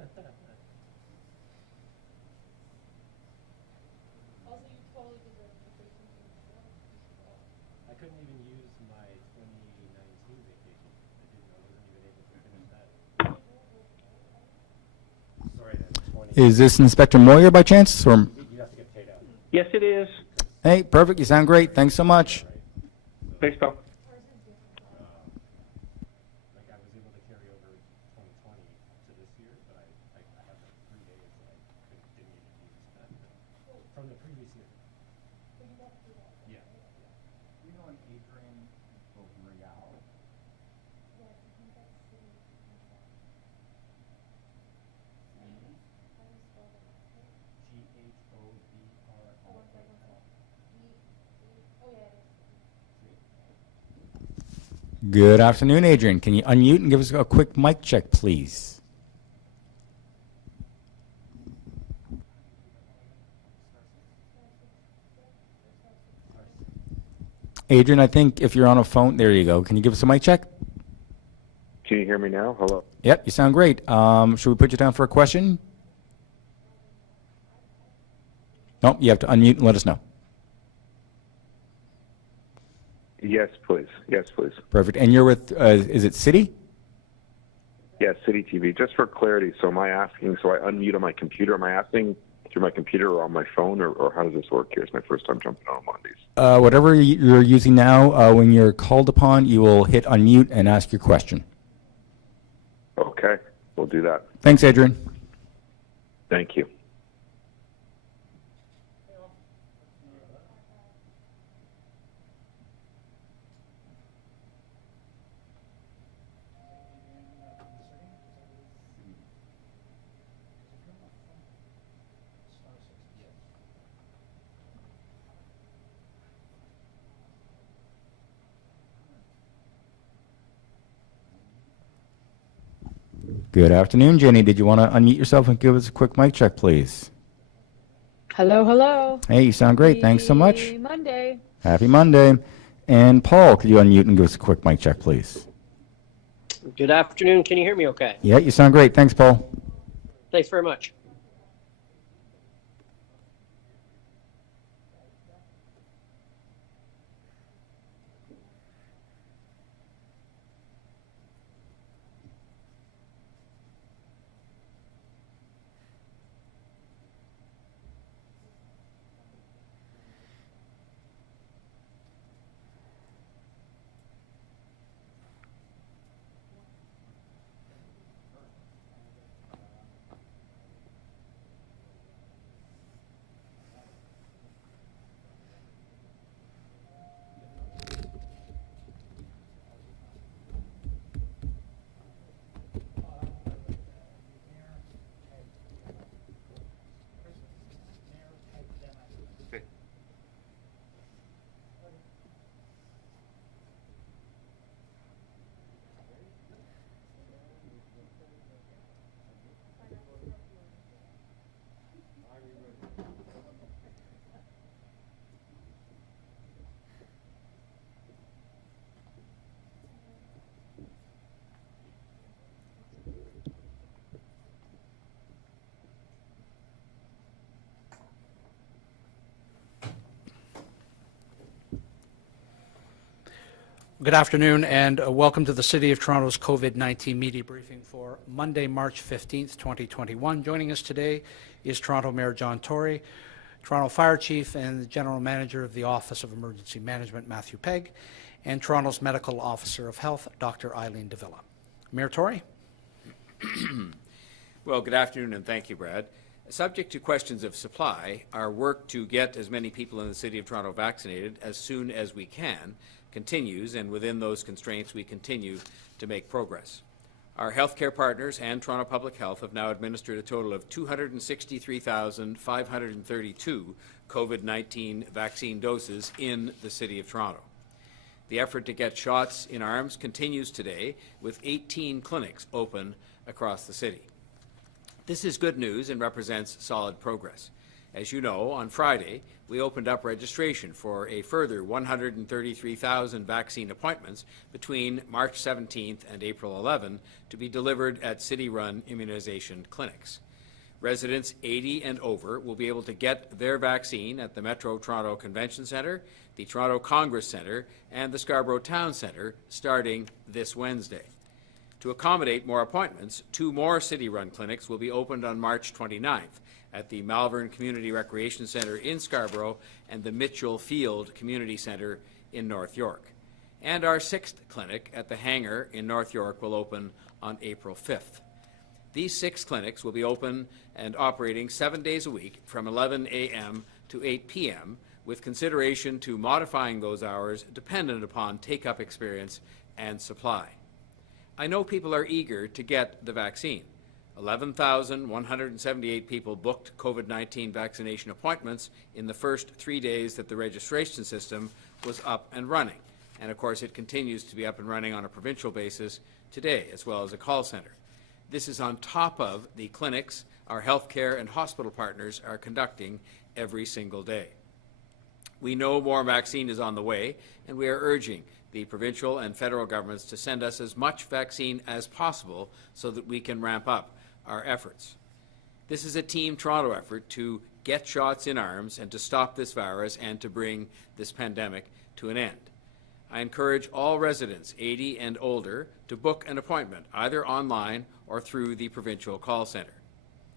I couldn't even use my 2019 vacation. I wasn't even able to finish that. Sorry, that's 20. Is this Inspector Moyer by chance? Or? You have to get paid out. Yes, it is. Hey, perfect. You sound great. Thanks so much. Thanks, pal. Like I was able to carry over 2020 to this year, but I have like 3 days that I didn't even use that from the previous year. Yeah. You know an Adrian Real? Good afternoon, Adrian. Can you unmute and give us a quick mic check, please? Adrian, I think if you're on a phone, there you go. Can you give us a mic check? Can you hear me now? Hello. Yep, you sound great. Should we put you down for a question? No, you have to unmute and let us know. Yes, please. Yes, please. Perfect. And you're with, is it City? Yes, City TV. Just for clarity, so am I asking, so I unmute on my computer, am I asking through my computer or on my phone, or how does this work here? It's my first time jumping on one of these. Whatever you're using now, when you're called upon, you will hit unmute and ask your question. Okay, we'll do that. Thanks, Adrian. Thank you. Good afternoon, Jenny. Did you want to unmute yourself and give us a quick mic check, please? Hello, hello. Hey, you sound great. Thanks so much. Happy Monday. Happy Monday. And Paul, could you unmute and give us a quick mic check, please? Good afternoon. Can you hear me okay? Yeah, you sound great. Thanks, Paul. Thanks very much. Good afternoon and welcome to the City of Toronto's COVID-19 media briefing for Monday, March 15th, 2021. Joining us today is Toronto Mayor John Tory, Toronto Fire Chief and the General Manager of the Office of Emergency Management, Matthew Pegg, and Toronto's Medical Officer of Health, Dr. Eileen Davila. Mayor Tory? Well, good afternoon and thank you, Brad. Subject to questions of supply, our work to get as many people in the City of Toronto vaccinated as soon as we can continues, and within those constraints we continue to make progress. Our healthcare partners and Toronto Public Health have now administered a total of 263,532 COVID-19 vaccine doses in the City of Toronto. The effort to get shots in arms continues today, with 18 clinics open across the city. This is good news and represents solid progress. As you know, on Friday, we opened up registration for a further 133,000 vaccine appointments between March 17th and April 11 to be delivered at city-run immunization clinics. Residents 80 and over will be able to get their vaccine at the Metro Toronto Convention Centre, the Toronto Congress Centre, and the Scarborough Town Centre starting this Wednesday. To accommodate more appointments, 2 more city-run clinics will be opened on March 29th at the Malvern Community Recreation Centre in Scarborough and the Mitchell Field Community Centre in North York. And our 6th clinic at the Hangar in North York will open on April 5th. These 6 clinics will be open and operating 7 days a week from 11 a.m. to 8 p.m. with consideration to modifying those hours dependent upon take-up experience and supply. I know people are eager to get the vaccine. 11,178 people booked COVID-19 vaccination appointments in the first 3 days that the registration system was up and running. And of course, it continues to be up and running on a provincial basis today, as well as a call center. This is on top of the clinics our healthcare and hospital partners are conducting every single day. We know more vaccine is on the way, and we are urging the provincial and federal governments to send us as much vaccine as possible so that we can ramp up our efforts. This is a Team Toronto effort to get shots in arms and to stop this virus and to bring this pandemic to an end. I encourage all residents 80 and older to book an appointment either online or through the provincial call centre.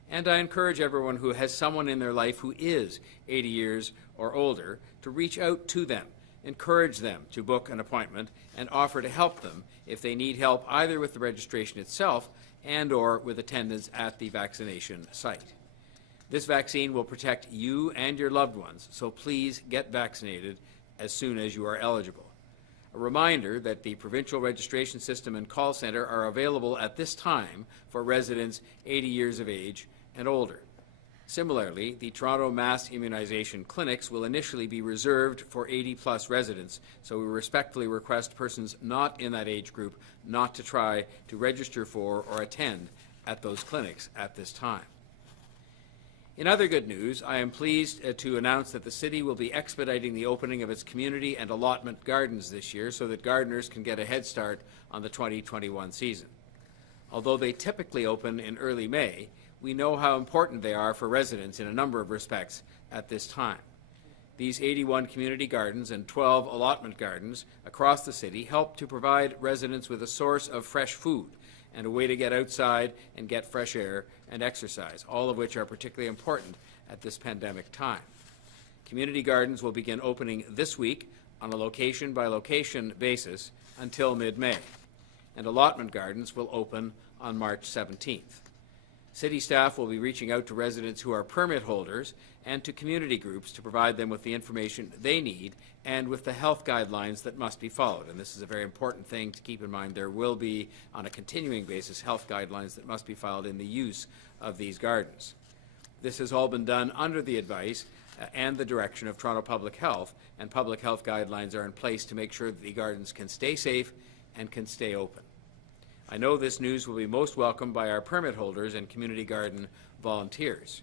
And I encourage everyone who has someone in their life who is 80 years or older to reach out to them, encourage them to book an appointment, and offer to help them if they need help either with the registration itself and or with attendance at the vaccination site. This vaccine will protect you and your loved ones, so please get vaccinated as soon as you are eligible. A reminder that the provincial registration system and call centre are available at this time for residents 80 years of age and older. Similarly, the Toronto Mass Immunization Clinics will initially be reserved for 80-plus residents, so we respectfully request persons not in that age group not to try to register for or attend at those clinics at this time. In other good news, I am pleased to announce that the city will be expediting the opening of its community and allotment gardens this year so that gardeners can get a head start on the 2021 season. Although they typically open in early May, we know how important they are for residents in a number of respects at this time. These 81 community gardens and 12 allotment gardens across the city help to provide residents with a source of fresh food and a way to get outside and get fresh air and exercise, all of which are particularly important at this pandemic time. Community gardens will begin opening this week on a location-by-location basis until mid-May, and allotment gardens will open on March 17th. City staff will be reaching out to residents who are permit holders and to community groups to provide them with the information they need and with the health guidelines that must be followed. And this is a very important thing to keep in mind. There will be, on a continuing basis, health guidelines that must be followed in the use of these gardens. This has all been done under the advice and the direction of Toronto Public Health, and public health guidelines are in place to make sure that the gardens can stay safe and can stay open. I know this news will be most welcomed by our permit holders and community garden volunteers.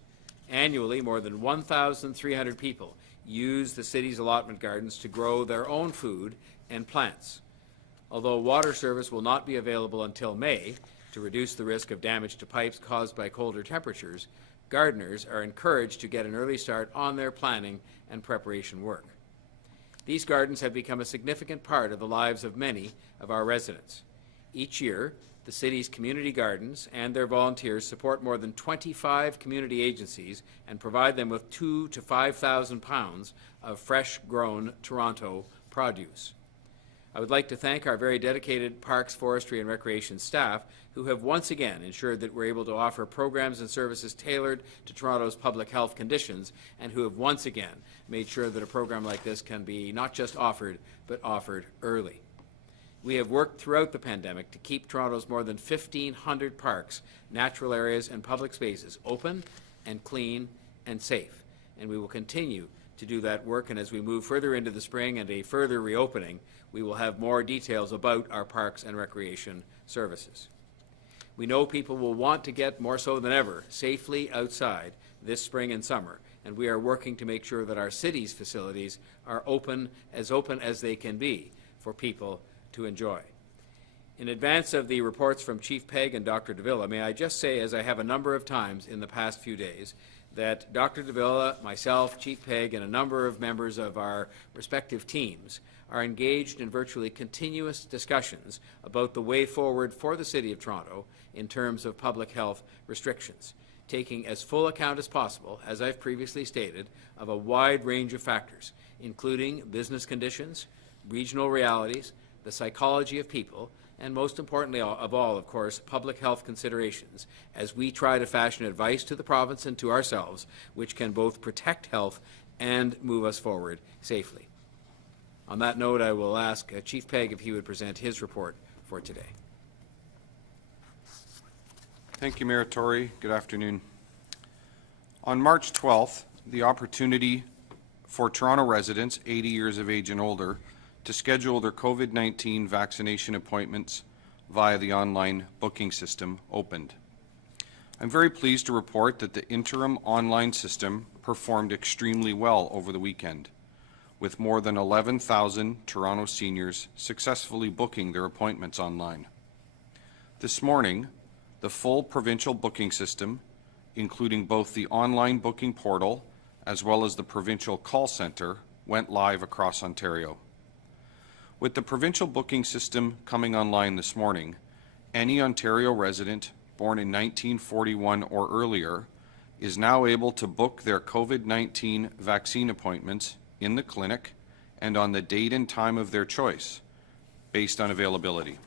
Annually, more than 1,300 people use the city's allotment gardens to grow their own food and plants. Although water service will not be available until May to reduce the risk of damage to pipes caused by colder temperatures, gardeners are encouraged to get an early start on their planning and preparation work. These gardens have become a significant part of the lives of many of our residents. Each year, the city's community gardens and their volunteers support more than 25 community agencies and provide them with 2,000 to 5,000 pounds of fresh-grown Toronto produce. I would like to thank our very dedicated Parks, Forestry and Recreation staff who have once again ensured that we're able to offer programs and services tailored to Toronto's public health conditions, and who have once again made sure that a program like this can be not just offered, but offered early. We have worked throughout the pandemic to keep Toronto's more than 1,500 parks, natural areas and public spaces open and clean and safe, and we will continue to do that work. And as we move further into the spring and a further reopening, we will have more details about our parks and recreation services. We know people will want to get, more so than ever, safely outside this spring and summer, and we are working to make sure that our city's facilities are open as they can be for people to enjoy. In advance of the reports from Chief Pegg and Dr. Davila, may I just say, as I have a number of times in the past few days, that Dr. Davila, myself, Chief Pegg, and a number of members of our respective teams are engaged in virtually continuous discussions about the way forward for the City of Toronto in terms of public health restrictions, taking as full account as possible, as I've previously stated, of a wide range of factors, including business conditions, regional realities, the psychology of people, and most importantly of all, of course, public health considerations, as we try to fashion advice to the province and to ourselves, which can both protect health and move us forward safely. On that note, I will ask Chief Pegg if he would present his report for today. Thank you, Mayor Tory. Good afternoon. On March 12th, the opportunity for Toronto residents 80 years of age and older to schedule their COVID-19 vaccination appointments via the online booking system opened. I'm very pleased to report that the interim online system performed extremely well over the weekend, with more than 11,000 Toronto seniors successfully booking their appointments online. This morning, the full provincial booking system, including both the online booking portal as well as the provincial call centre, went live across Ontario. With the provincial booking system coming online this morning, any Ontario resident born in 1941 or earlier is now able to book their COVID-19 vaccine appointments in the clinic and on the date and time of their choice, based on availability.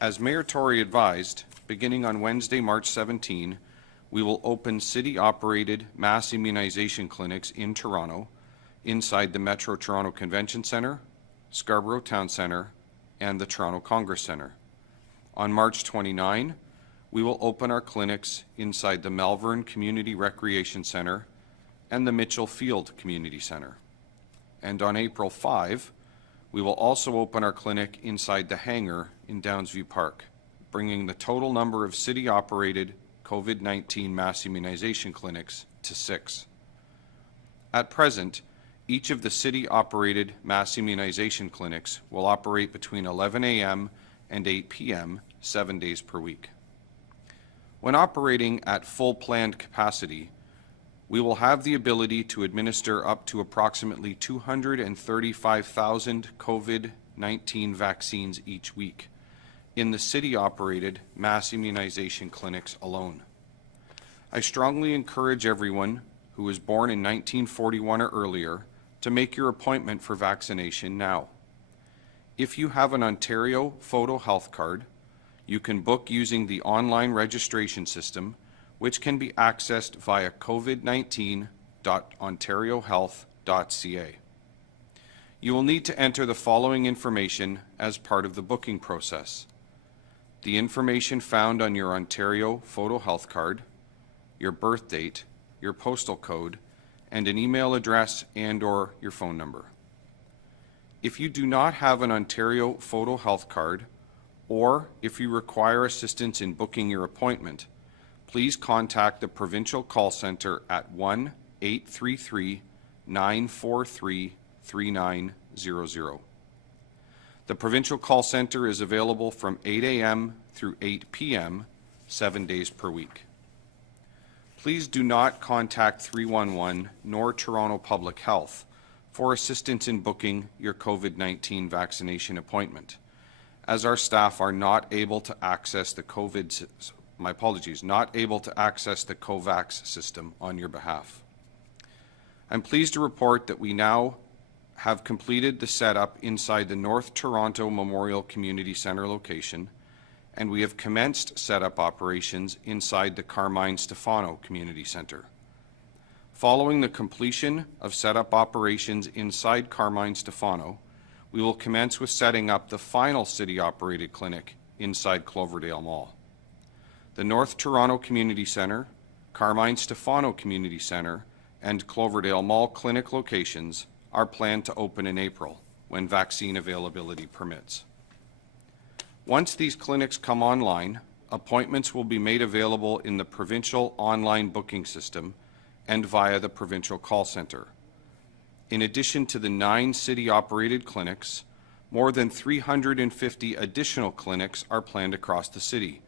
As Mayor Tory advised, beginning on Wednesday, March 17, we will open city-operated mass immunization clinics in Toronto inside the Metro Toronto Convention Centre, Scarborough Town Centre, and the Toronto Congress Centre. On March 29, we will open our clinics inside the Malvern Community Recreation Centre and the Mitchell Field Community Centre. And on April 5, we will also open our clinic inside the hangar in Downsview Park, bringing the total number of city-operated COVID-19 mass immunization clinics to 6. At present, each of the city-operated mass immunization clinics will operate between 11 a.m. and 8 p.m. 7 days per week. When operating at full planned capacity, we will have the ability to administer up to approximately 235,000 COVID-19 vaccines each week in the city-operated mass immunization clinics alone. I strongly encourage everyone who was born in 1941 or earlier to make your appointment for vaccination now. If you have an Ontario Photo Health Card, you can book using the online registration system, which can be accessed via covid19.ontariohealth.ca. You will need to enter the following information as part of the booking process: the information found on your Ontario Photo Health Card, your birth date, your postal code, and an email address and/or your phone number. If you do not have an Ontario Photo Health Card, or if you require assistance in booking your appointment, please contact the Provincial Call Centre at 1-833-943-3900. The Provincial Call Centre is available from 8 a.m. through 8 p.m. 7 days per week. Please do not contact 311 nor Toronto Public Health for assistance in booking your COVID-19 vaccination appointment, as our staff are not able to access the COVAX system on your behalf. I'm pleased to report that we now have completed the setup inside the North Toronto Memorial Community Centre location, and we have commenced setup operations inside the Carmine Stefano Community Centre. Following the completion of setup operations inside Carmine Stefano, we will commence with setting up the final city-operated clinic inside Cloverdale Mall. The North Toronto Community Centre, Carmine Stefano Community Centre, and Cloverdale Mall clinic locations are planned to open in April, when vaccine availability permits. Once these clinics come online, appointments will be made available in the provincial online booking system and via the provincial call centre. In addition to the 9 city-operated clinics, more than 350 additional clinics are planned across the city,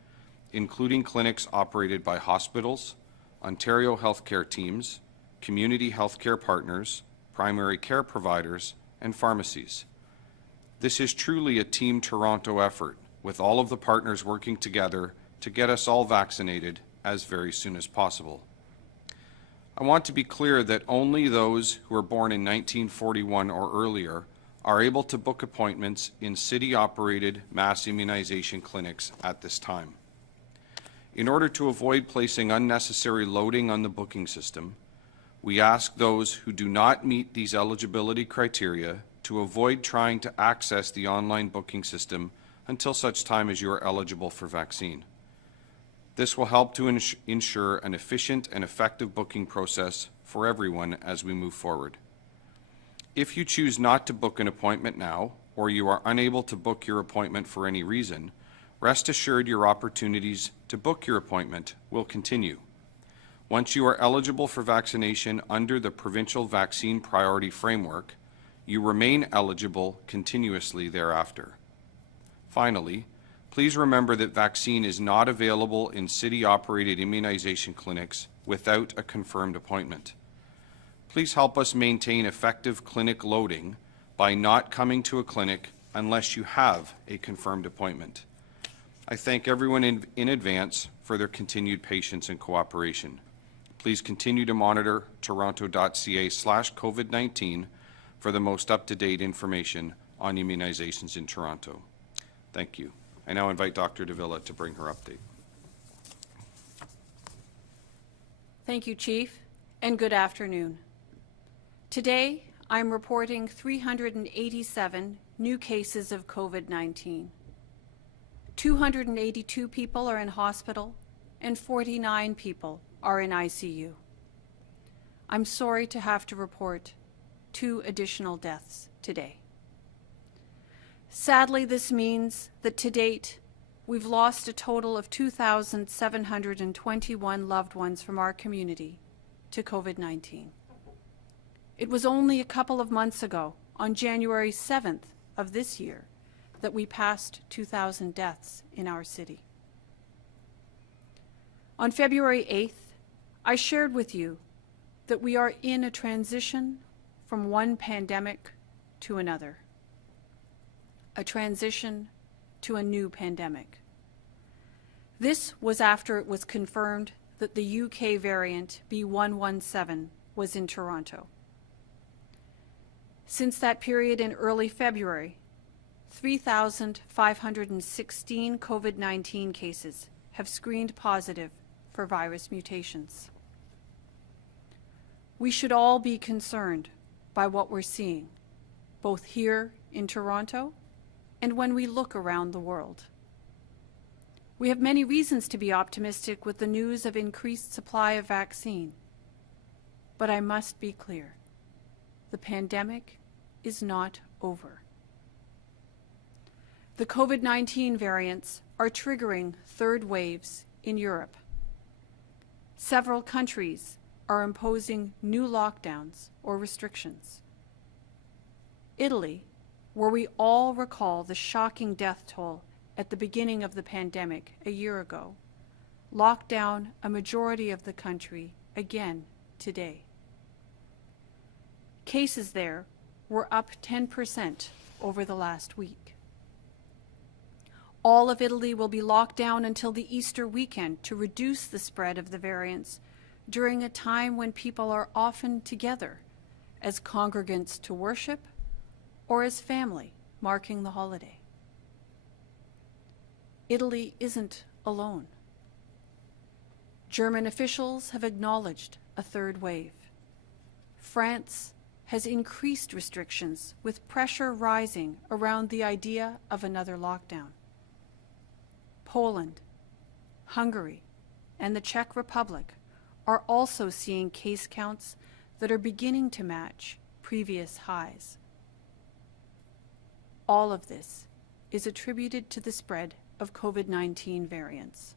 including clinics operated by hospitals, Ontario healthcare teams, community healthcare partners, primary care providers, and pharmacies. This is truly a Team Toronto effort, with all of the partners working together to get us all vaccinated as very soon as possible. I want to be clear that only those who were born in 1941 or earlier are able to book appointments in city-operated mass immunization clinics at this time. In order to avoid placing unnecessary loading on the booking system, we ask those who do not meet these eligibility criteria to avoid trying to access the online booking system until such time as you are eligible for vaccine. This will help to ensure an efficient and effective booking process for everyone as we move forward. If you choose not to book an appointment now, or you are unable to book your appointment for any reason, rest assured your opportunities to book your appointment will continue. Once you are eligible for vaccination under the Provincial Vaccine Priority Framework, you remain eligible continuously thereafter. Finally, please remember that vaccine is not available in city-operated immunization clinics without a confirmed appointment. Please help us maintain effective clinic loading by not coming to a clinic unless you have a confirmed appointment. I thank everyone in advance for their continued patience and cooperation. Please continue to monitor toronto.ca/COVID-19 for the most up-to-date information on immunizations in Toronto. Thank you. I now invite Dr. Davila to bring her update. Thank you, Chief, and good afternoon. Today, I'm reporting 387 new cases of COVID-19. 282 people are in hospital and 49 people are in ICU. I'm sorry to have to report 2 additional deaths today. Sadly, this means that to date, we've lost a total of 2,721 loved ones from our community to COVID-19. It was only a couple of months ago, on January 7th of this year, that we passed 2,000 deaths in our city. On February 8th, I shared with you that we are in a transition from one pandemic to another, a transition to a new pandemic. This was after it was confirmed that the UK variant B.1.1.7 was in Toronto. Since that period in early February, 3,516 COVID-19 cases have screened positive for virus mutations. We should all be concerned by what we're seeing, both here in Toronto and when we look around the world. We have many reasons to be optimistic with the news of increased supply of vaccine. But I must be clear, the pandemic is not over. The COVID-19 variants are triggering third waves in Europe. Several countries are imposing new lockdowns or restrictions. Italy, where we all recall the shocking death toll at the beginning of the pandemic a year ago, locked down a majority of the country again today. Cases there were up 10% over the last week. All of Italy will be locked down until the Easter weekend to reduce the spread of the variants during a time when people are often together as congregants to worship or as family marking the holiday. Italy isn't alone. German officials have acknowledged a third wave. France has increased restrictions with pressure rising around the idea of another lockdown. Poland, Hungary, and the Czech Republic are also seeing case counts that are beginning to match previous highs. All of this is attributed to the spread of COVID-19 variants.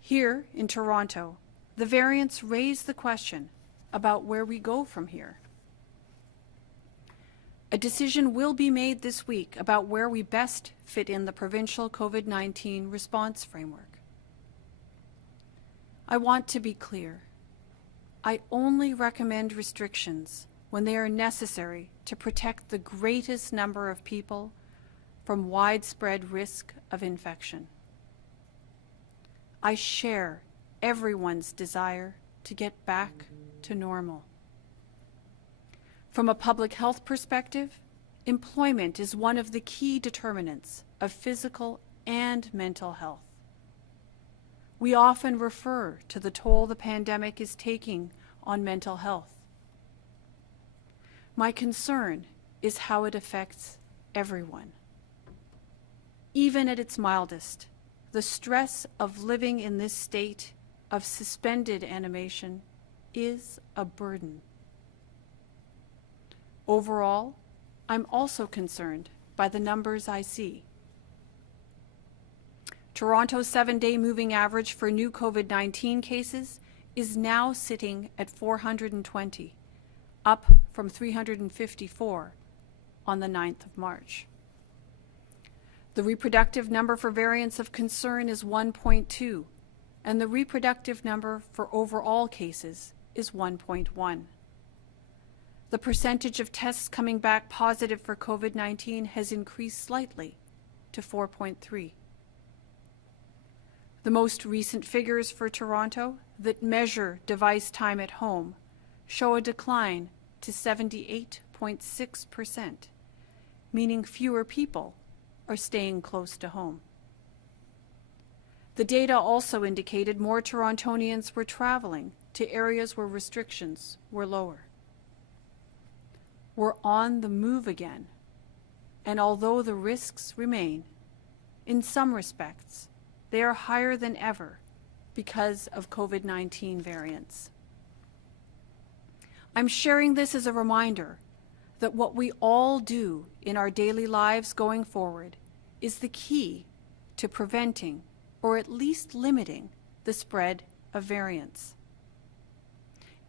Here in Toronto, the variants raise the question about where we go from here. A decision will be made this week about where we best fit in the provincial COVID-19 response framework. I want to be clear. I only recommend restrictions when they are necessary to protect the greatest number of people from widespread risk of infection. I share everyone's desire to get back to normal. From a public health perspective, employment is one of the key determinants of physical and mental health. We often refer to the toll the pandemic is taking on mental health. My concern is how it affects everyone. Even at its mildest, the stress of living in this state of suspended animation is a burden. Overall, I'm also concerned by the numbers I see. Toronto's 7-day moving average for new COVID-19 cases is now sitting at 420, up from 354 on the 9th of March. The reproductive number for variants of concern is 1.2, and the reproductive number for overall cases is 1.1. The percentage of tests coming back positive for COVID-19 has increased slightly to 4.3. The most recent figures for Toronto that measure device time at home show a decline to 78.6%, meaning fewer people are staying close to home. The data also indicated more Torontonians were traveling to areas where restrictions were lower. We're on the move again, and although the risks remain, in some respects, they are higher than ever because of COVID-19 variants. I'm sharing this as a reminder that what we all do in our daily lives going forward is the key to preventing or at least limiting the spread of variants.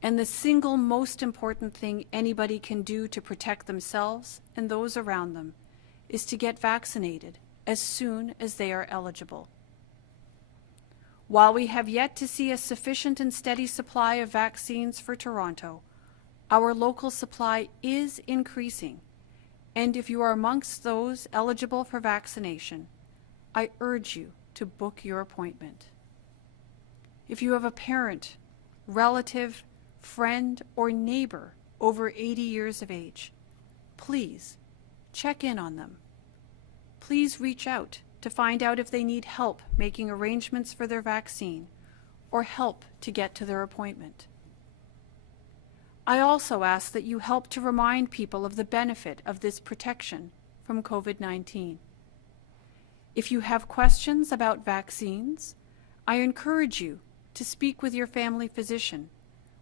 And the single most important thing anybody can do to protect themselves and those around them is to get vaccinated as soon as they are eligible. While we have yet to see a sufficient and steady supply of vaccines for Toronto, our local supply is increasing, and if you are amongst those eligible for vaccination, I urge you to book your appointment. If you have a parent, relative, friend, or neighbor over 80 years of age, please check in on them. Please reach out to find out if they need help making arrangements for their vaccine or help to get to their appointment. I also ask that you help to remind people of the benefit of this protection from COVID-19. If you have questions about vaccines, I encourage you to speak with your family physician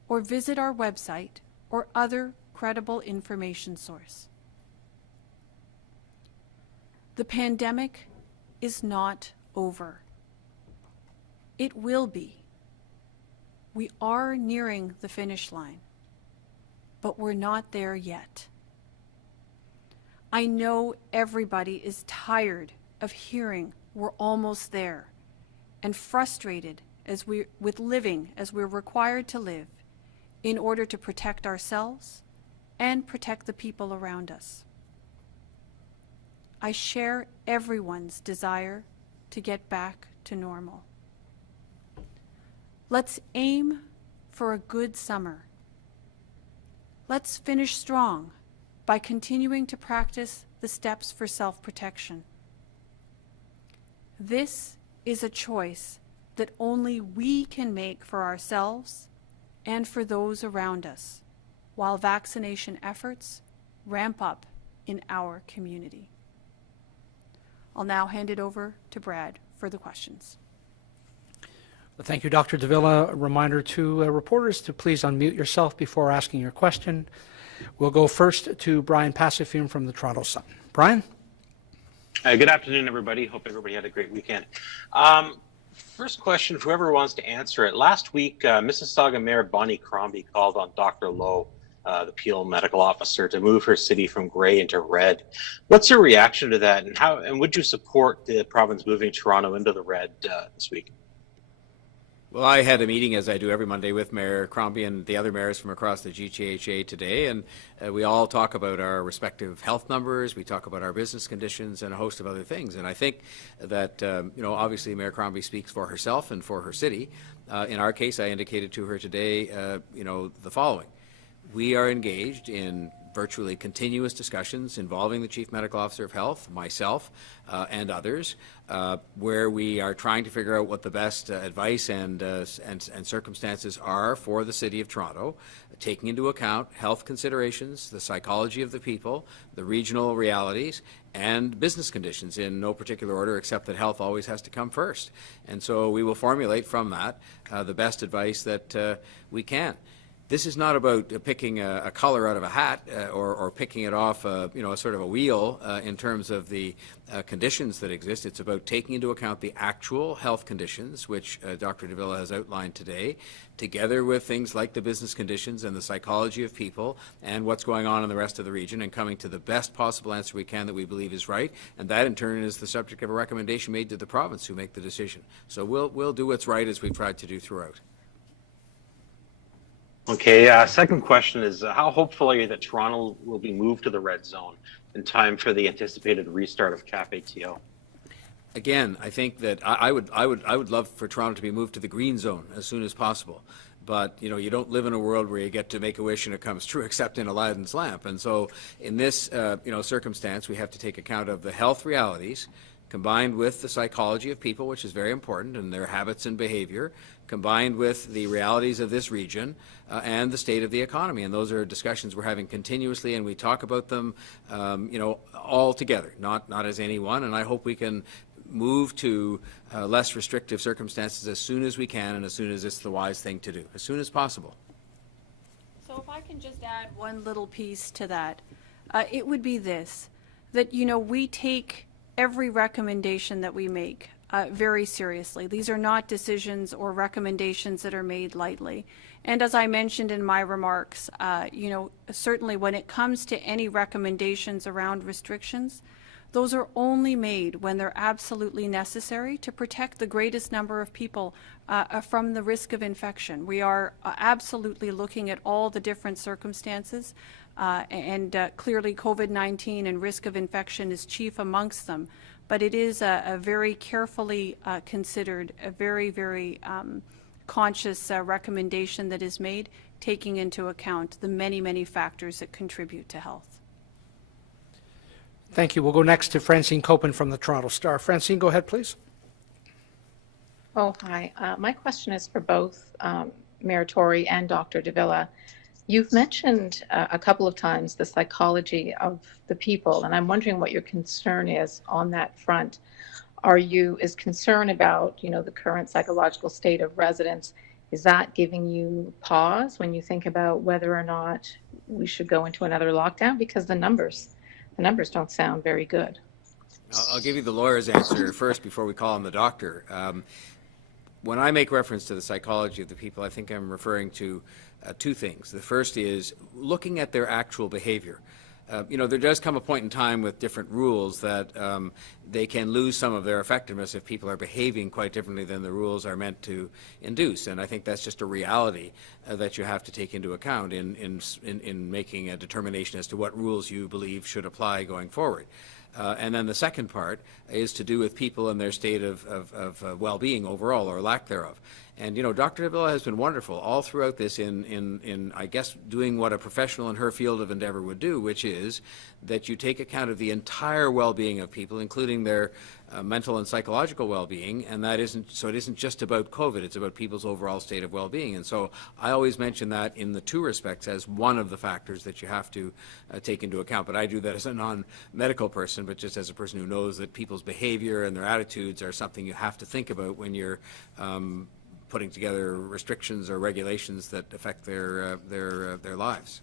or visit our website or other credible information source. The pandemic is not over. It will be. We are nearing the finish line, but we're not there yet. I know everybody is tired of hearing we're almost there and frustrated with living as we're required to live in order to protect ourselves and protect the people around us. I share everyone's desire to get back to normal. Let's aim for a good summer. Let's finish strong by continuing to practice the steps for self-protection. This is a choice that only we can make for ourselves and for those around us, while vaccination efforts ramp up in our community. I'll now hand it over to Brad for the questions. Thank you, Dr. Davila. A reminder to reporters to please unmute yourself before asking your question. We'll go first to Brian Passafium from the Toronto Sun. Brian? Good afternoon, everybody. Hope everybody had a great weekend. First question, whoever wants to answer it. Last week, Mississauga Mayor Bonnie Crombie called on Dr. Lowe, the Peel medical officer, to move her city from gray into red. What's your reaction to that, and would you support the province moving Toronto into the red this week? Well, I had a meeting, as I do every Monday, with Mayor Crombie and the other mayors from across the GTHA today, and we all talk about our respective health numbers, we talk about our business conditions, and a host of other things. And I think that, obviously Mayor Crombie speaks for herself and for her city. In our case, I indicated to her today, the following. We are engaged in virtually continuous discussions involving the Chief Medical Officer of Health, myself, and others, where we are trying to figure out what the best advice and circumstances are for the City of Toronto, taking into account health considerations, the psychology of the people, the regional realities, and business conditions in no particular order, except that health always has to come first. And so we will formulate from that the best advice that we can. This is not about picking a color out of a hat or picking it off, a sort of a wheel in terms of the conditions that exist. It's about taking into account the actual health conditions, which Dr. Davila has outlined today, together with things like the business conditions and the psychology of people and what's going on in the rest of the region, and coming to the best possible answer we can that we believe is right. And that, in turn, is the subject of a recommendation made to the province, who make the decision. So we'll do what's right, as we've tried to do throughout. Okay, second question is, how hopeful are you that Toronto will be moved to the red zone in time for the anticipated restart of Cafe TO? Again, I think that I would love for Toronto to be moved to the green zone as soon as possible. But, you don't live in a world where you get to make a wish and it comes true, except in Aladdin's lamp. And so in this, circumstance, we have to take account of the health realities, combined with the psychology of people, which is very important, and their habits and behavior, combined with the realities of this region and the state of the economy. And those are discussions we're having continuously, and we talk about them, all together, not as any one. And I hope we can move to less restrictive circumstances as soon as we can, and as soon as it's the wise thing to do, as soon as possible. So if I can just add one little piece to that, it would be this, that, we take every recommendation that we make very seriously. These are not decisions or recommendations that are made lightly. And as I mentioned in my remarks, certainly when it comes to any recommendations around restrictions, those are only made when they're absolutely necessary to protect the greatest number of people from the risk of infection. We are absolutely looking at all the different circumstances, and clearly COVID-19 and risk of infection is chief amongst them. But it is a very carefully considered, a very, very conscious recommendation that is made, taking into account the many, many factors that contribute to health. Thank you. We'll go next to Francine Copen from the Toronto Star. Francine, go ahead, please. Oh, hi. My question is for both Mayor Tory and Dr. Davila. You've mentioned a couple of times the psychology of the people, and I'm wondering what your concern is on that front. Is concern about, the current psychological state of residents, is that giving you pause when you think about whether or not we should go into another lockdown? Because the numbers don't sound very good. I'll give you the lawyer's answer first before we call on the doctor. When I make reference to the psychology of the people, I think I'm referring to two things. The first is looking at their actual behavior. There does come a point in time with different rules that they can lose some of their effectiveness if people are behaving quite differently than the rules are meant to induce. And I think that's just a reality that you have to take into account in making a determination as to what rules you believe should apply going forward. And then the second part is to do with people and their state of well-being overall, or lack thereof. And, Dr. Davila has been wonderful all throughout this in I guess, doing what a professional in her field of endeavor would do, which is that you take account of the entire well-being of people, including their mental and psychological well-being, and it isn't just about COVID, it's about people's overall state of well-being. And so I always mention that in the two respects as one of the factors that you have to take into account. But I do that as a non-medical person, but just as a person who knows that people's behavior and their attitudes are something you have to think about when you're putting together restrictions or regulations that affect their lives.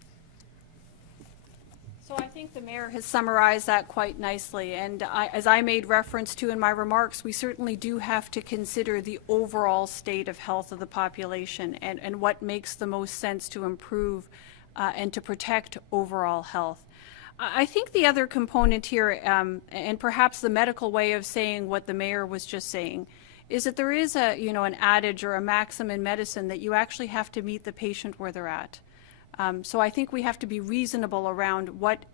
So I think the mayor has summarized that quite nicely, and as I made reference to in my remarks, we certainly do have to consider the overall state of health of the population and what makes the most sense to improve and to protect overall health. I think the other component here, and perhaps the medical way of saying what the mayor was just saying, is that there is an adage or a maxim in medicine that you actually have to meet the patient where they're at. So I think we have to be reasonable around what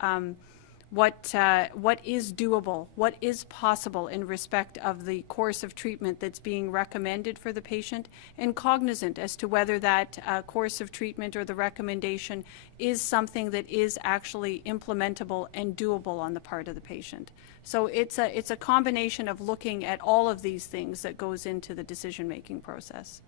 is doable, what is possible in respect of the course of treatment that's being recommended for the patient, and cognizant as to whether that course of treatment or the recommendation is something that is actually implementable and doable on the part of the patient. So it's a combination of looking at all of these things that goes into the decision-making process.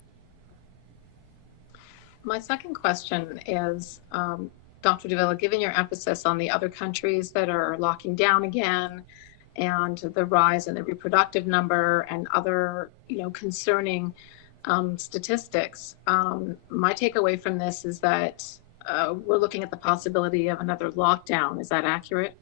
My second question is, Dr. Davila, given your emphasis on the other countries that are locking down again and the rise in the reproductive number and other, concerning statistics, my takeaway from this is that we're looking at the possibility of another lockdown. Is that accurate?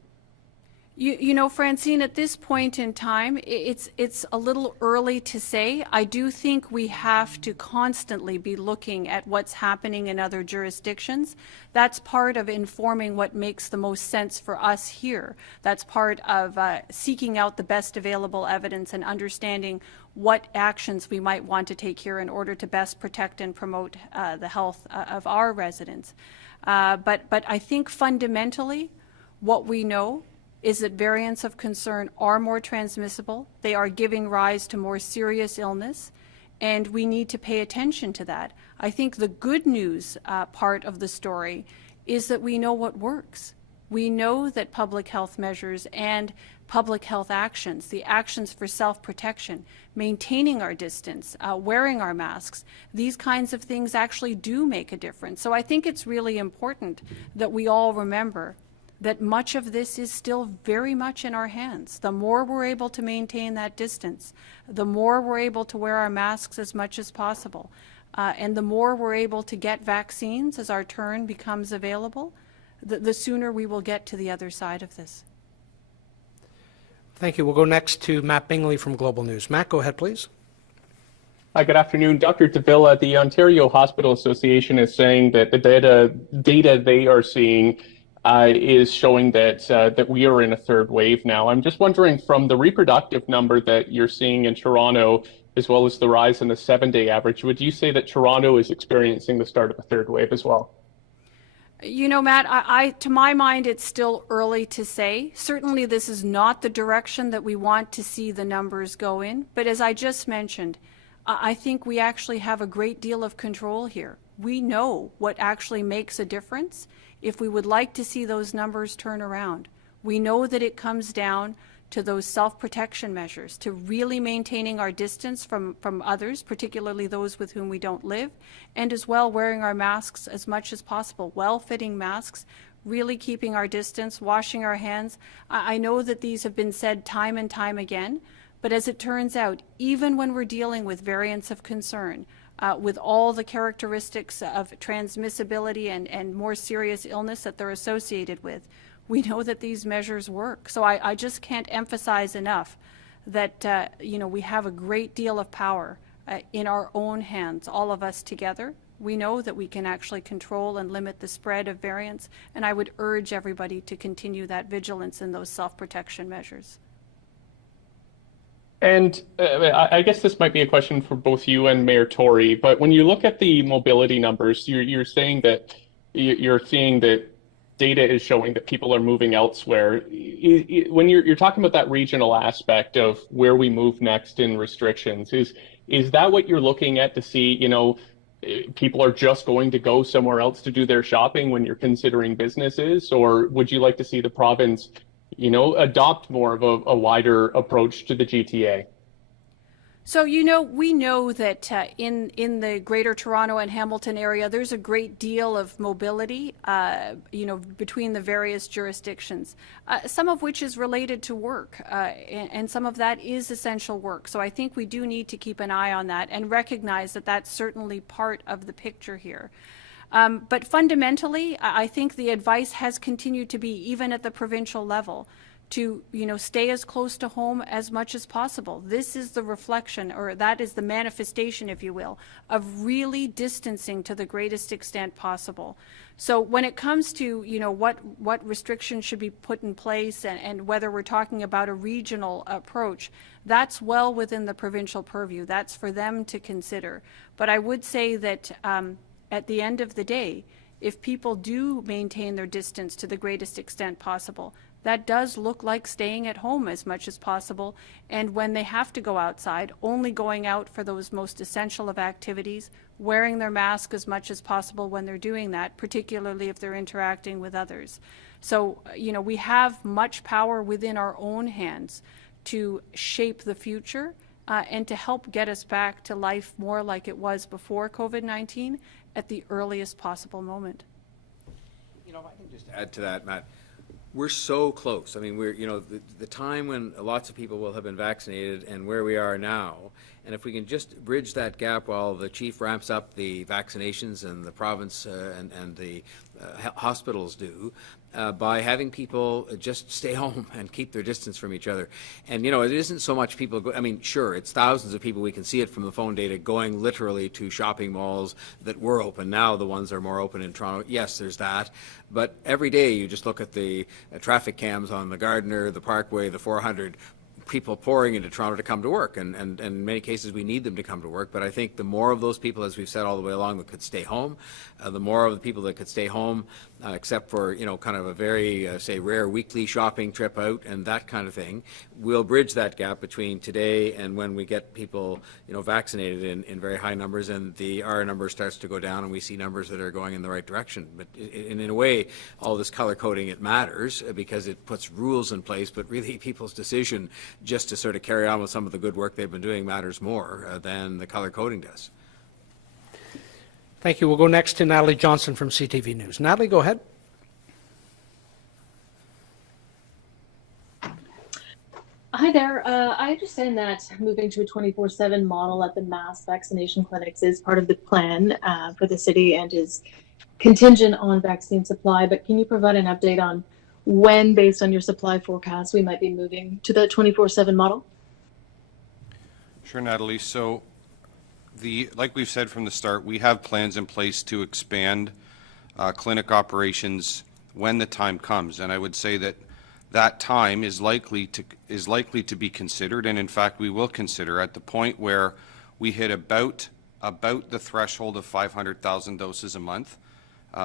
Francine, at this point in time, it's a little early to say. I do think we have to constantly be looking at what's happening in other jurisdictions. That's part of informing what makes the most sense for us here. That's part of seeking out the best available evidence and understanding what actions we might want to take here in order to best protect and promote the health of our residents. But I think fundamentally what we know is that variants of concern are more transmissible, they are giving rise to more serious illness, and we need to pay attention to that. I think the good news part of the story is that we know what works. We know that public health measures and public health actions, the actions for self-protection, maintaining our distance, wearing our masks, these kinds of things actually do make a difference. So I think it's really important that we all remember that much of this is still very much in our hands. The more we're able to maintain that distance, the more we're able to wear our masks as much as possible, and the more we're able to get vaccines as our turn becomes available, the sooner we will get to the other side of this. Thank you. We'll go next to Matt Bingley from Global News. Matt, go ahead, please. Hi, good afternoon. Dr. Davila, the Ontario Hospital Association is saying that the data they are seeing is showing that we are in a third wave now. I'm just wondering, from the reproductive number that you're seeing in Toronto, as well as the rise in the 7-day average, would you say that Toronto is experiencing the start of a third wave as well? Matt, to my mind, it's still early to say. Certainly, this is not the direction that we want to see the numbers go in. But as I just mentioned, I think we actually have a great deal of control here. We know what actually makes a difference if we would like to see those numbers turn around. We know that it comes down to those self-protection measures, to really maintaining our distance from others, particularly those with whom we don't live, and as well wearing our masks as much as possible, well-fitting masks, really keeping our distance, washing our hands. I know that these have been said time and time again, but as it turns out, even when we're dealing with variants of concern, with all the characteristics of transmissibility and more serious illness that they're associated with, we know that these measures work. So I just can't emphasize enough that we have a great deal of power in our own hands, all of us together. We know that we can actually control and limit the spread of variants, and I would urge everybody to continue that vigilance in those self-protection measures. And I guess this might be a question for both you and Mayor Tory, but when you look at the mobility numbers, you're saying that you're seeing that data is showing that people are moving elsewhere. When you're talking about that regional aspect of where we move next in restrictions, is that what you're looking at to see, people are just going to go somewhere else to do their shopping when you're considering businesses, or would you like to see the province adopt more of a wider approach to the GTA? So, we know that in the Greater Toronto and Hamilton area, there's a great deal of mobility, between the various jurisdictions, some of which is related to work, and some of that is essential work. So I think we do need to keep an eye on that and recognize that that's certainly part of the picture here. But fundamentally, I think the advice has continued to be, even at the provincial level, to, stay as close to home as much as possible. This is the reflection, or that is the manifestation, if you will, of really distancing to the greatest extent possible. So when it comes to, what restrictions should be put in place and whether we're talking about a regional approach, that's well within the provincial purview. That's for them to consider. But I would say that at the end of the day, if people do maintain their distance to the greatest extent possible, that does look like staying at home as much as possible, and when they have to go outside, only going out for those most essential of activities, wearing their mask as much as possible when they're doing that, particularly if they're interacting with others. So, we have much power within our own hands to shape the future and to help get us back to life more like it was before COVID-19 at the earliest possible moment. If I can just add to that, Matt, we're so close. I mean, we're, the time when lots of people will have been vaccinated and where we are now, and if we can just bridge that gap while the chief ramps up the vaccinations and the province and the hospitals do, by having people just stay home and keep their distance from each other. And, it isn't so much people, sure, it's thousands of people, we can see it from the phone data, going literally to shopping malls that were open. Now the ones that are more open in Toronto, yes, there's that. But every day you just look at the traffic cams on the Gardiner, the Parkway, the 400, people pouring into Toronto to come to work, and in many cases we need them to come to work, but I think the more of those people, as we've said all the way along, that could stay home, the more of the people that could stay home, except for, kind of a very, say, rare weekly shopping trip out and that kind of thing, we'll bridge that gap between today and when we get people, vaccinated in very high numbers, and the R number starts to go down and we see numbers that are going in the right direction. But in a way, all this color coding, it matters because it puts rules in place, but really people's decision just to sort of carry on with some of the good work they've been doing matters more than the color coding does. Thank you. We'll go next to Natalie Johnson from CTV News. Natalie, go ahead. Hi there. I understand that moving to a 24/7 model at the mass vaccination clinics is part of the plan for the city and is contingent on vaccine supply, but can you provide an update on when, based on your supply forecast, we might be moving to the 24/7 model? Sure, Natalie. So like we've said from the start, we have plans in place to expand clinic operations when the time comes, and I would say that time is likely to be considered, and in fact we will consider at the point where we hit about the threshold of 500,000 doses a month.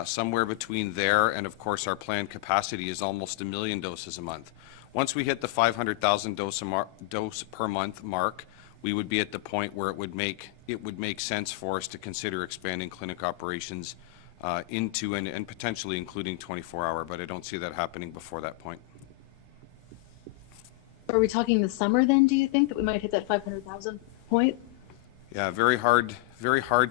Somewhere between there and, of course, our planned capacity is almost 1 million doses a month. Once we hit the 500,000 dose per month mark, we would be at the point where it would make sense for us to consider expanding clinic operations into and potentially including 24-hour, but I don't see that happening before that point. Are we talking the summer then, do you think, that we might hit that 500,000 point? Yeah, very hard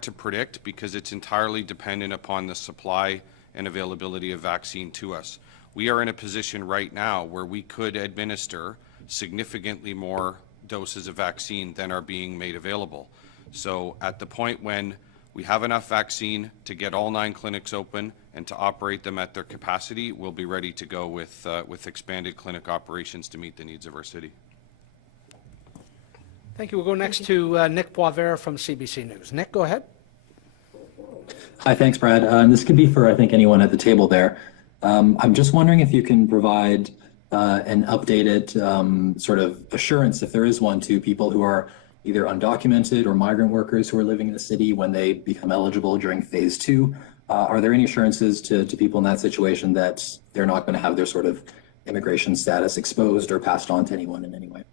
to predict because it's entirely dependent upon the supply and availability of vaccine to us. We are in a position right now where we could administer significantly more doses of vaccine than are being made available. So at the point when we have enough vaccine to get all 9 clinics open and to operate them at their capacity, we'll be ready to go with expanded clinic operations to meet the needs of our city. Thank you. We'll go next to Nick Poivert from CBC News. Nick, go ahead. Hi, thanks, Brad. This could be for, I think, anyone at the table there. I'm just wondering if you can provide an updated sort of assurance, if there is one, to people who are either undocumented or migrant workers who are living in the city when they become eligible during phase 2. Are there any assurances to people in that situation that they're not going to have their sort of immigration status exposed or passed on to anyone in any way?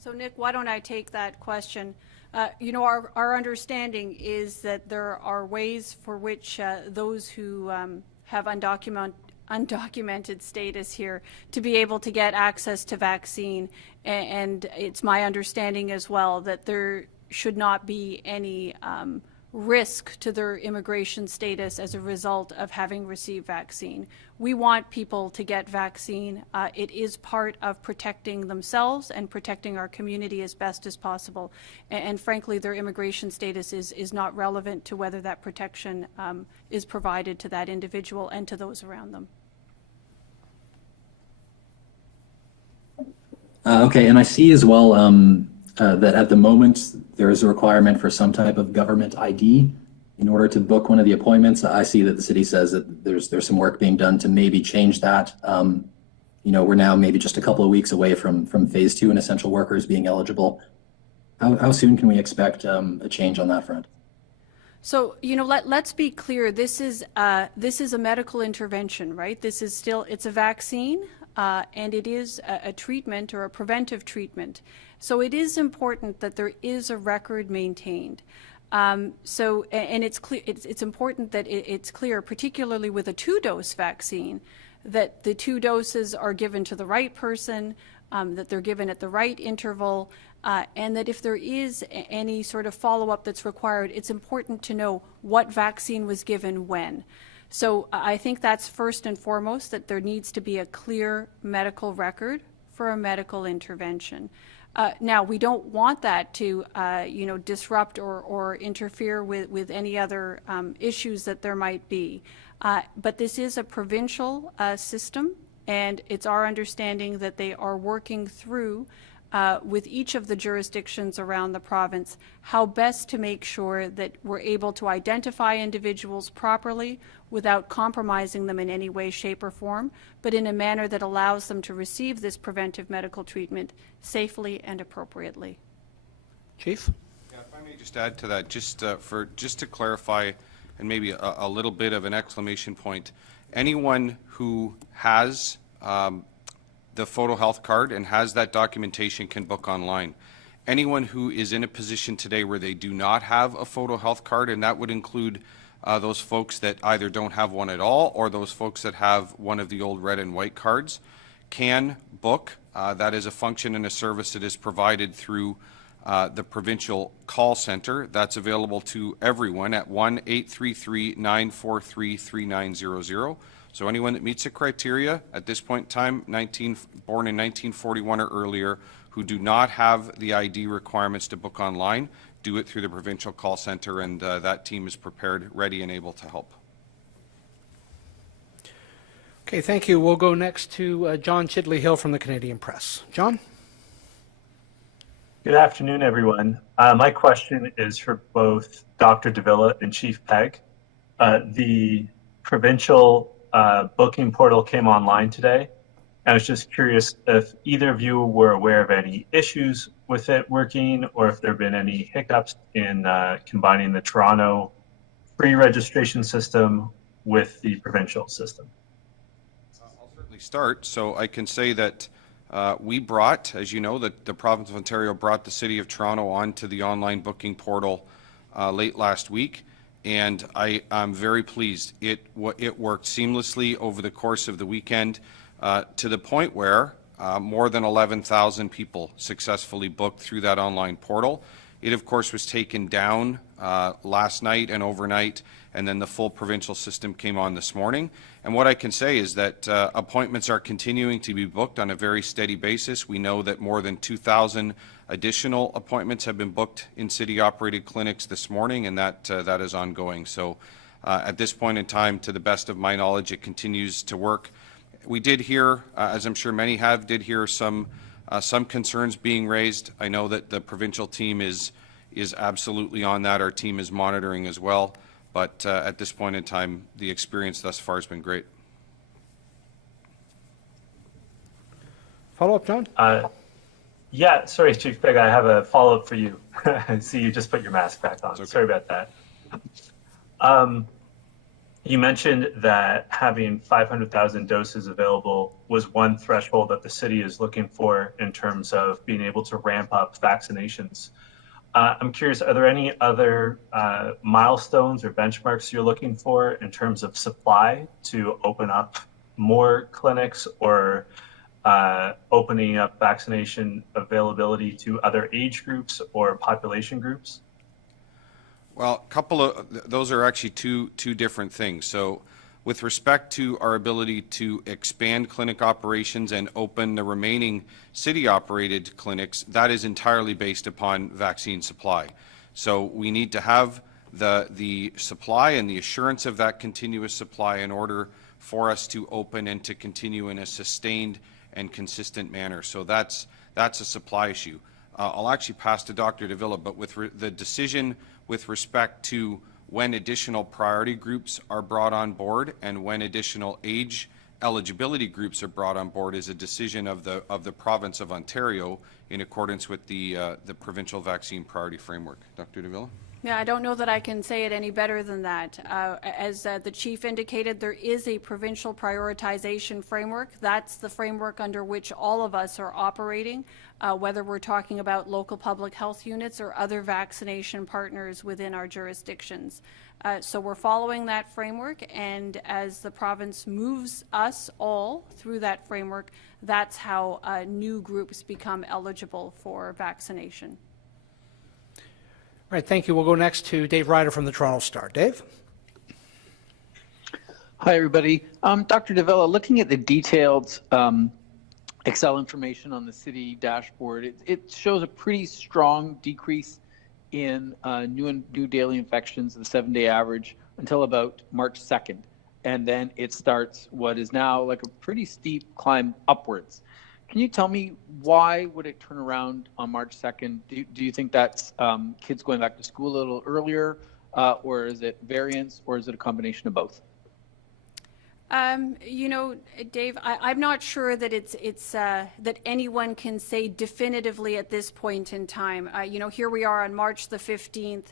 So Nick, why don't I take that question? Our understanding is that there are ways for which those who have undocumented status here to be able to get access to vaccine, and it's my understanding as well that there should not be any risk to their immigration status as a result of having received vaccine. We want people to get vaccine. It is part of protecting themselves and protecting our community as best as possible. And frankly, their immigration status is not relevant to whether that protection is provided to that individual and to those around them. Okay, and I see as well that at the moment there is a requirement for some type of government ID in order to book one of the appointments. I see that the city says that there's some work being done to maybe change that. You know, we're now maybe just a couple of weeks away from phase 2 and essential workers being eligible. How soon can we expect a change on that front? So, you know, let's be clear. This is a medical intervention, right? This is still, it's a vaccine, and it is a treatment or a preventive treatment. So it is important that there is a record maintained. And it's clear, it's important that it's clear, particularly with a 2-dose vaccine, that the 2 doses are given to the right person, that they're given at the right interval, and that if there is any sort of follow-up that's required, it's important to know what vaccine was given when. So I think that's first and foremost, that there needs to be a clear medical record for a medical intervention. Now, we don't want that to, you know, disrupt or interfere with any other issues that there might be. But this is a provincial system, and it's our understanding that they are working through with each of the jurisdictions around the province how best to make sure that we're able to identify individuals properly without compromising them in any way, shape, or form, but in a manner that allows them to receive this preventive medical treatment safely and appropriately. Chief? Yeah, if I may just add to that, just to clarify, and maybe a little bit of an exclamation point, anyone who has the photo health card and has that documentation can book online. Anyone who is in a position today where they do not have a photo health card, and that would include those folks that either don't have one at all or those folks that have one of the old red and white cards, can book. That is a function and a service that is provided through the provincial call center. That's available to everyone at 1-833-943-3900. So anyone that meets the criteria at this point in time, born in 1941 or earlier, who do not have the ID requirements to book online, do it through the provincial call center, and that team is prepared, ready, and able to help. Okay, thank you. We'll go next to John Chidley-Hill from the Canadian Press. John? Good afternoon, everyone. My question is for both Dr. Davila and Chief Pegg. The provincial booking portal came online today. I was just curious if either of you were aware of any issues with it working, or if there have been any hiccups in combining the Toronto pre-registration system with the provincial system. I'll certainly start. So I can say that we brought, as you know, that the province of Ontario brought the City of Toronto onto the online booking portal late last week. And I'm very pleased. It worked seamlessly over the course of the weekend to the point where more than 11,000 people successfully booked through that online portal. It, of course, was taken down last night and overnight, and then the full provincial system came on this morning. And what I can say is that appointments are continuing to be booked on a very steady basis. We know that more than 2,000 additional appointments have been booked in city-operated clinics this morning, and that is ongoing. So at this point in time, to the best of my knowledge, it continues to work. We did hear, as I'm sure many have, did hear some concerns being raised. I know that the provincial team is absolutely on that. Our team is monitoring as well. But at this point in time, the experience thus far has been great. Follow-up, John? Yeah, sorry, Chief Pegg, I have a follow-up for you. I see you just put your mask back on. Okay. Sorry about that. You mentioned that having 500,000 doses available was one threshold that the city is looking for in terms of being able to ramp up vaccinations. I'm curious, are there any other milestones or benchmarks you're looking for in terms of supply to open up more clinics, or opening up vaccination availability to other age groups or population groups? Well, those are actually two different things. So with respect to our ability to expand clinic operations and open the remaining city-operated clinics, that is entirely based upon vaccine supply. So we need to have the supply and the assurance of that continuous supply in order for us to open and to continue in a sustained and consistent manner. So that's a supply issue. I'll actually pass to Dr. Davila, but with the decision with respect to when additional priority groups are brought on board and when additional age eligibility groups are brought on board is a decision of the province of Ontario in accordance with the provincial vaccine priority framework. Dr. Davila? Yeah, I don't know that I can say it any better than that. As the chief indicated, there is a provincial prioritization framework. That's the framework under which all of us are operating, whether we're talking about local public health units or other vaccination partners within our jurisdictions. So we're following that framework, and as the province moves us all through that framework, that's how new groups become eligible for vaccination. All right, thank you. We'll go next to Dave Ryder from the Toronto Star. Dave? Hi, everybody. Dr. Davila, looking at the detailed Excel information on the city dashboard, it shows a pretty strong decrease in new daily infections, the 7-day average, until about March 2nd. And then it starts what is now like a pretty steep climb upwards. Can you tell me why would it turn around on March 2nd? Do you think that's kids going back to school a little earlier, or is it variants, or is it a combination of both? You know, Dave, I'm not sure that it's that anyone can say definitively at this point in time. You know, here we are on March the 15th.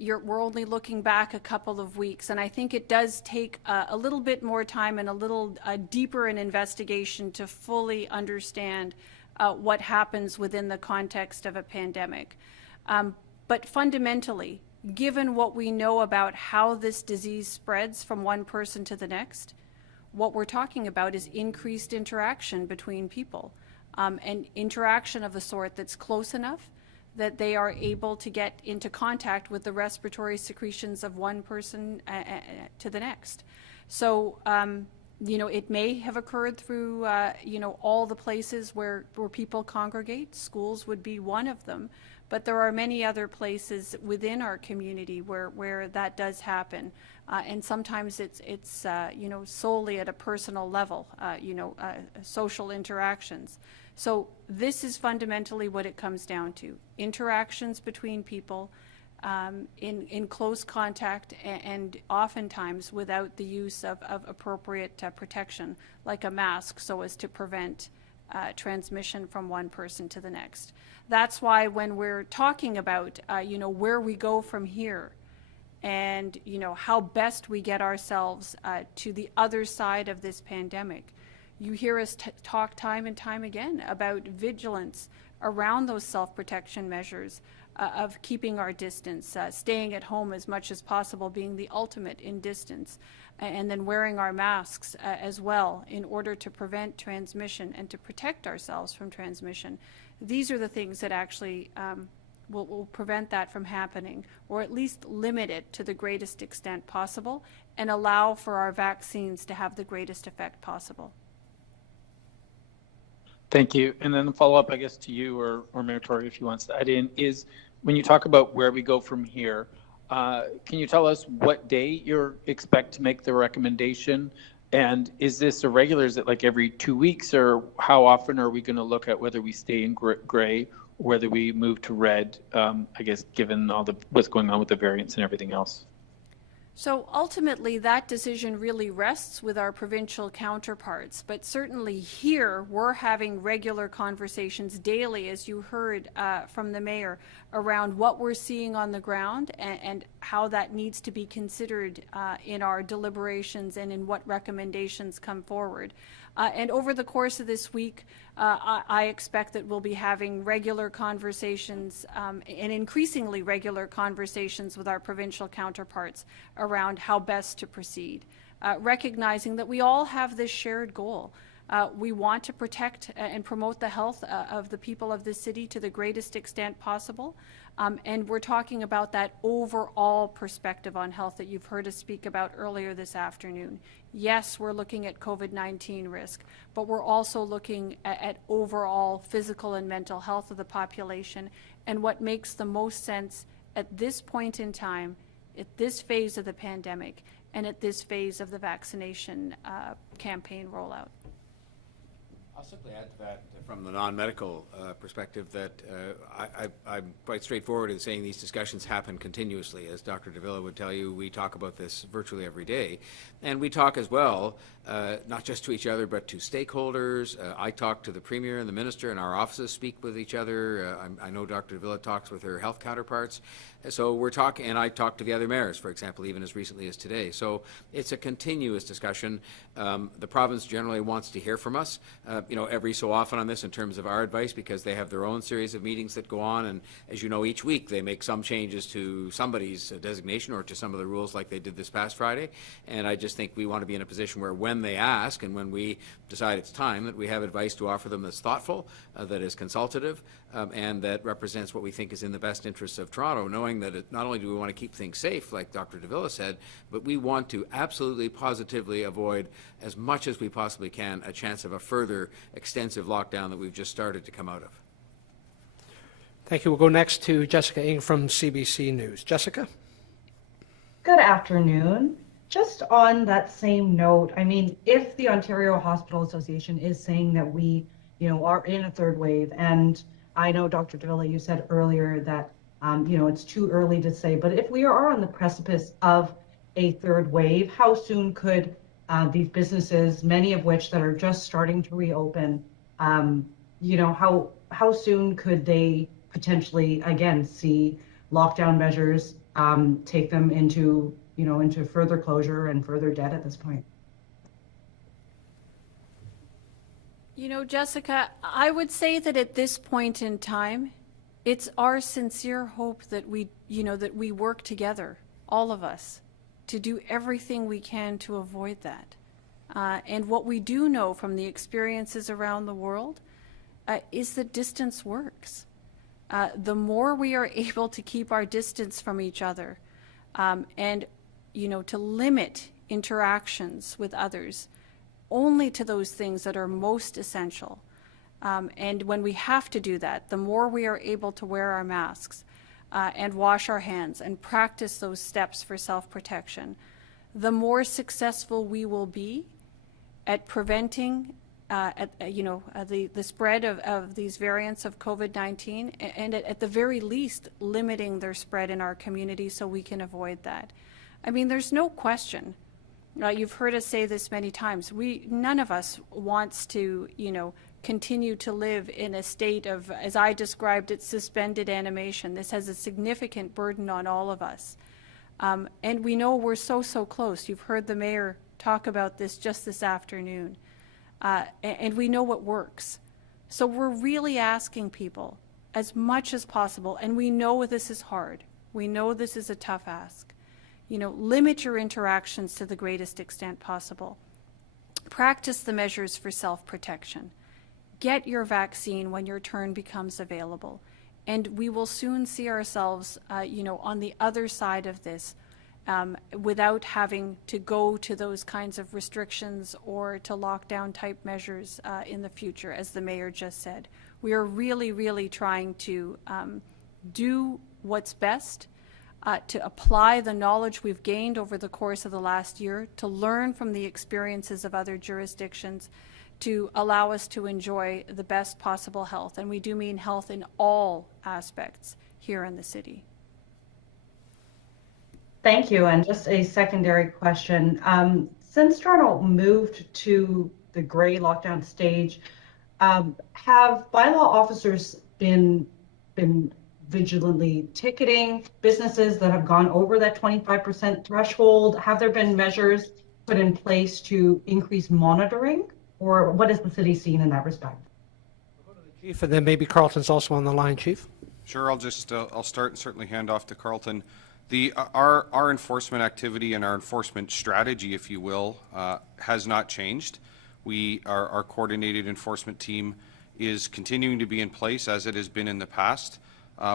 We're only looking back a couple of weeks, and I think it does take a little bit more time and a little deeper an investigation to fully understand what happens within the context of a pandemic. But fundamentally, given what we know about how this disease spreads from one person to the next, what we're talking about is increased interaction between people, and interaction of the sort that's close enough that they are able to get into contact with the respiratory secretions of one person to the next. So, you know, it may have occurred through, you know, all the places where people congregate. Schools would be one of them. But there are many other places within our community where that does happen. And sometimes it's you know, solely at a personal level, you know, social interactions. So this is fundamentally what it comes down to. Interactions between people in close contact and oftentimes without the use of appropriate protection, like a mask, so as to prevent transmission from one person to the next. That's why when we're talking about, you know, where we go from here and, you know, how best we get ourselves to the other side of this pandemic, you hear us talk time and time again about vigilance around those self-protection measures of keeping our distance, staying at home as much as possible being the ultimate in distance, and then wearing our masks as well in order to prevent transmission and to protect ourselves from transmission. These are the things that actually will prevent that from happening, or at least limit it to the greatest extent possible and allow for our vaccines to have the greatest effect possible. Thank you. And then the follow-up, I guess, to you or Mayor Tory, if you want to add in, is when you talk about where we go from here, can you tell us what day you expect to make the recommendation? And is this a regular? Is it like every 2 weeks, or how often are we going to look at whether we stay in gray or whether we move to red, I guess, given all what's going on with the variants and everything else? So ultimately, that decision really rests with our provincial counterparts. But certainly here, we're having regular conversations daily, as you heard from the mayor, around what we're seeing on the ground and how that needs to be considered in our deliberations and in what recommendations come forward. And over the course of this week, I expect that we'll be having regular conversations and increasingly regular conversations with our provincial counterparts around how best to proceed, recognizing that we all have this shared goal. We want to protect and promote the health of the people of this city to the greatest extent possible. And we're talking about that overall perspective on health that you've heard us speak about earlier this afternoon. Yes, we're looking at COVID-19 risk, but we're also looking at overall physical and mental health of the population and what makes the most sense at this point in time, at this phase of the pandemic, and at this phase of the vaccination campaign rollout. I'll simply add to that from the non-medical perspective that I'm quite straightforward in saying these discussions happen continuously. As Dr. Davila would tell you, we talk about this virtually every day. And we talk as well, not just to each other, but to stakeholders. I talk to the Premier and the Minister, and our offices speak with each other. I know Dr. Davila talks with her health counterparts. So we're talking, and I talk to the other mayors, for example, even as recently as today. So it's a continuous discussion. The province generally wants to hear from us, every so often on this in terms of our advice, because they have their own series of meetings that go on. And as you know, each week they make some changes to somebody's designation or to some of the rules like they did this past Friday. And I just think we want to be in a position where when they ask and when we decide it's time, that we have advice to offer them that's thoughtful, that is consultative, and that represents what we think is in the best interests of Toronto, knowing that not only do we want to keep things safe, like Dr. Davila said, but we want to absolutely positively avoid, as much as we possibly can, a chance of a further extensive lockdown that we've just started to come out of. Thank you. We'll go next to Jessica Ng from CBC News. Jessica? Good afternoon. Just on that same note, I mean, if the Ontario Hospital Association is saying that we, are in a third wave, and I know, Dr. Davila, you said earlier that, it's too early to say, but if we are on the precipice of a third wave, how soon could these businesses, many of which that are just starting to reopen, how soon could they potentially, again, see lockdown measures take them into further closure and further debt at this point? Jessica, I would say that at this point in time, it's our sincere hope that we work together, all of us, to do everything we can to avoid that. And what we do know from the experiences around the world is that distance works. The more we are able to keep our distance from each other and, to limit interactions with others only to those things that are most essential. And when we have to do that, the more we are able to wear our masks and wash our hands and practice those steps for self-protection, the more successful we will be at preventing the spread of these variants of COVID-19 and at the very least limiting their spread in our community so we can avoid that. I mean, there's no question. You've heard us say this many times. None of us wants to, continue to live in a state of, as I described it, suspended animation. This has a significant burden on all of us. And we know we're so close. You've heard the mayor talk about this just this afternoon. And we know what works. So we're really asking people as much as possible, and we know this is hard. We know this is a tough ask. Limit your interactions to the greatest extent possible. Practice the measures for self-protection. Get your vaccine when your turn becomes available. And we will soon see ourselves, on the other side of this without having to go to those kinds of restrictions or to lockdown type measures in the future, as the mayor just said. We are really, really trying to do what's best, to apply the knowledge we've gained over the course of the last year, to learn from the experiences of other jurisdictions, to allow us to enjoy the best possible health. And we do mean health in all aspects here in the city. Thank you. And just a secondary question. Since Toronto moved to the gray lockdown stage, have bylaw officers been vigilantly ticketing businesses that have gone over that 25% threshold? Have there been measures put in place to increase monitoring? Or what has the city seen in that respect? Chief, and then maybe Carlton's also on the line, Chief. Sure, I'll start and certainly hand off to Carlton. Our enforcement activity and our enforcement strategy, if you will, has not changed. Our coordinated enforcement team is continuing to be in place as it has been in the past,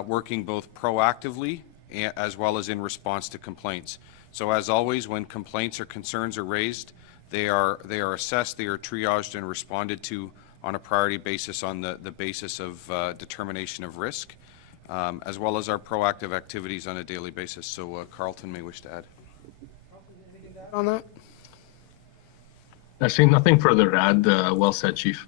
working both proactively as well as in response to complaints. So as always, when complaints or concerns are raised, they are assessed, they are triaged and responded to on a priority basis on the basis of determination of risk, as well as our proactive activities on a daily basis. So Carlton may wish to add. On that? Actually, nothing further to add. Well said, Chief.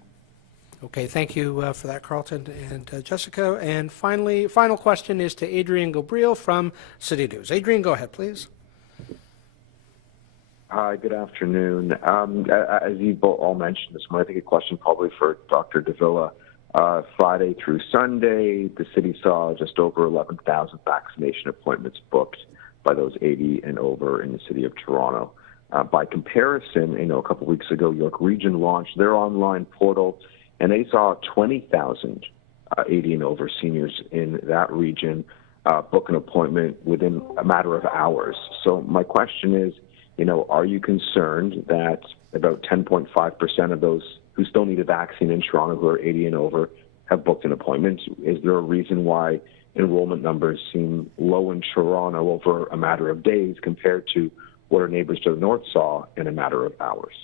Okay, thank you for that, Carlton and Jessica. And finally, final question is to Adrian Gabriel from City News. Adrian, go ahead, please. Hi, good afternoon. As you both all mentioned this morning, I think a question probably for Dr. Davila. Friday through Sunday, the city saw just over 11,000 vaccination appointments booked by those 80 and over in the city of Toronto. By comparison, a couple weeks ago, York Region launched their online portal, and they saw 20,000 80 and over seniors in that region book an appointment within a matter of hours. So my question is, are you concerned that about 10.5% of those who still need a vaccine in Toronto who are 80 and over have booked an appointment? Is there a reason why enrollment numbers seem low in Toronto over a matter of days compared to what our neighbors to the north saw in a matter of hours?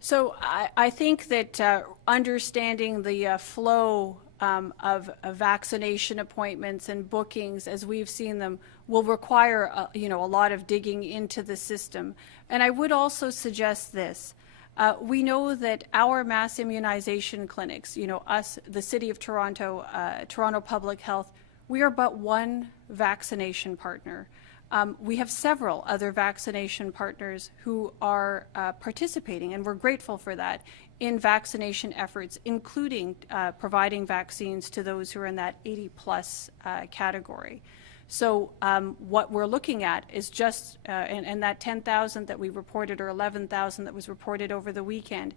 So I think that understanding the flow of vaccination appointments and bookings as we've seen them will require a lot of digging into the system. And I would also suggest this. We know that our mass immunization clinics, us, the City of Toronto, Toronto Public Health, we are but one vaccination partner. We have several other vaccination partners who are participating, and we're grateful for that, in vaccination efforts, including providing vaccines to those who are in that 80-plus category. So what we're looking at is just, and that 10,000 that we reported, or 11,000 that was reported over the weekend,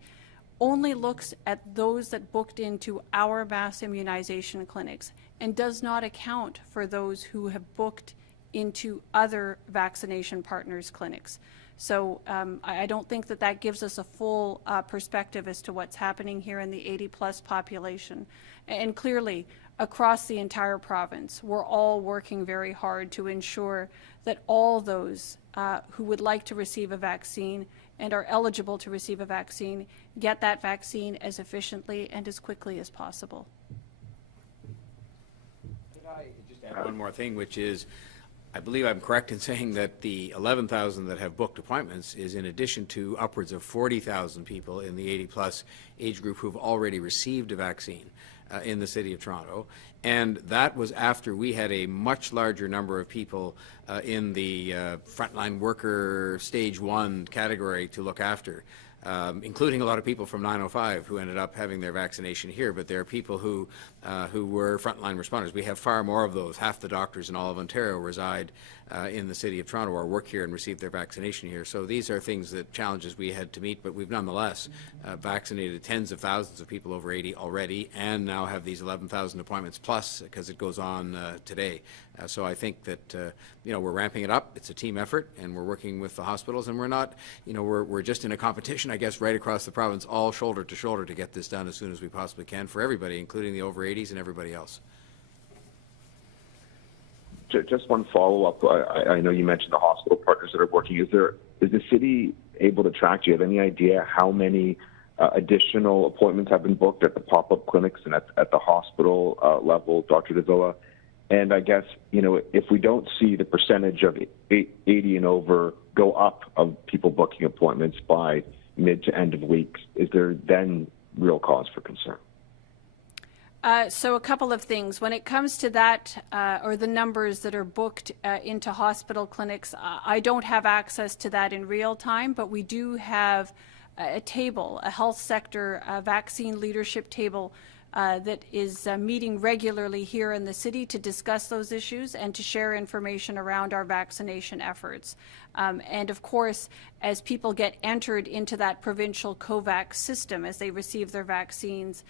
only looks at those that booked into our mass immunization clinics and does not account for those who have booked into other vaccination partners' clinics. So I don't think that gives us a full perspective as to what's happening here in the 80-plus population. And clearly, across the entire province, we're all working very hard to ensure that all those who would like to receive a vaccine and are eligible to receive a vaccine get that vaccine as efficiently and as quickly as possible. Could I just add one more thing, which is, I believe I'm correct in saying that the 11,000 that have booked appointments is in addition to upwards of 40,000 people in the 80-plus age group who've already received a vaccine in the City of Toronto. And that was after we had a much larger number of people in the frontline worker stage 1 category to look after. Including a lot of people from 905 who ended up having their vaccination here, but there are people who were frontline responders. We have far more of those. Half the doctors in all of Ontario reside in the City of Toronto or work here and receive their vaccination here. So these are challenges we had to meet, but we've nonetheless vaccinated tens of thousands of people over 80 already, and now have these 11,000 appointments plus, because it goes on today. So I think that we're ramping it up. It's a team effort, and we're working with the hospitals, and we're not, we're just in a competition, I guess, right across the province, all shoulder to shoulder to get this done as soon as we possibly can for everybody, including the over 80s and everybody else. Just one follow-up. I know you mentioned the hospital partners that are working. Is the city able to track? Do you have any idea how many additional appointments have been booked at the pop-up clinics and at the hospital level, Dr. Davila? And I guess, if we don't see the percentage of 80 and over go up of people booking appointments by mid to end of week, is there then real cause for concern? So a couple of things. When it comes to that, or the numbers that are booked into hospital clinics, I don't have access to that in real time, but we do have a table, a health sector vaccine leadership table that is meeting regularly here in the city to discuss those issues and to share information around our vaccination efforts. And of course, as people get entered into that provincial COVAX system, as they receive their vaccines,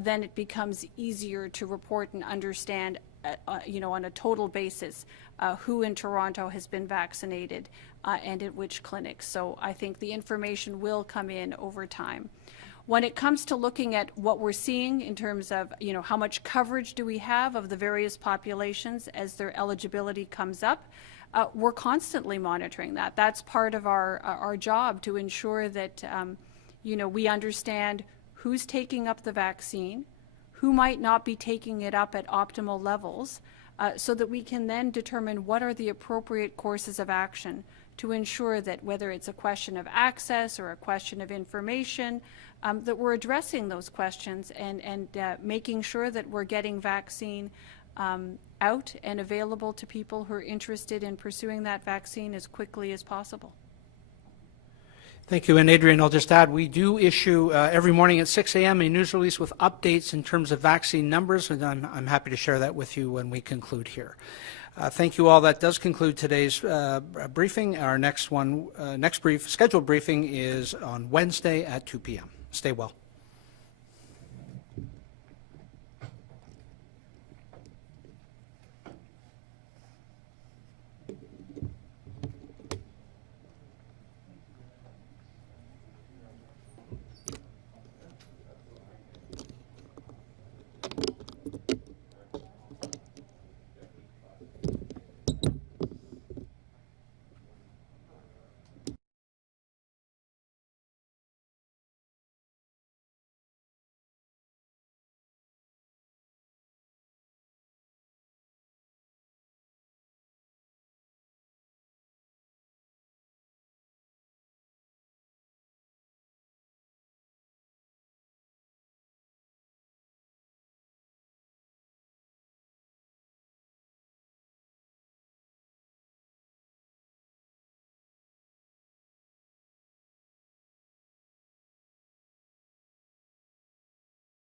then it becomes easier to report and understand on a total basis, who in Toronto has been vaccinated and at which clinics. So I think the information will come in over time. When it comes to looking at what we're seeing in terms of, how much coverage do we have of the various populations as their eligibility comes up, we're constantly monitoring that. That's part of our job to ensure that, we understand who's taking up the vaccine, who might not be taking it up at optimal levels, so that we can then determine what are the appropriate courses of action to ensure that whether it's a question of access or a question of information, that we're addressing those questions and making sure that we're getting vaccine out and available to people who are interested in pursuing that vaccine as quickly as possible. Thank you. And Adrian, I'll just add, we do issue every morning at 6 a.m. a news release with updates in terms of vaccine numbers, and I'm happy to share that with you when we conclude here. Thank you all. That does conclude today's briefing. Our next scheduled briefing is on Wednesday at 2 p.m. Stay well.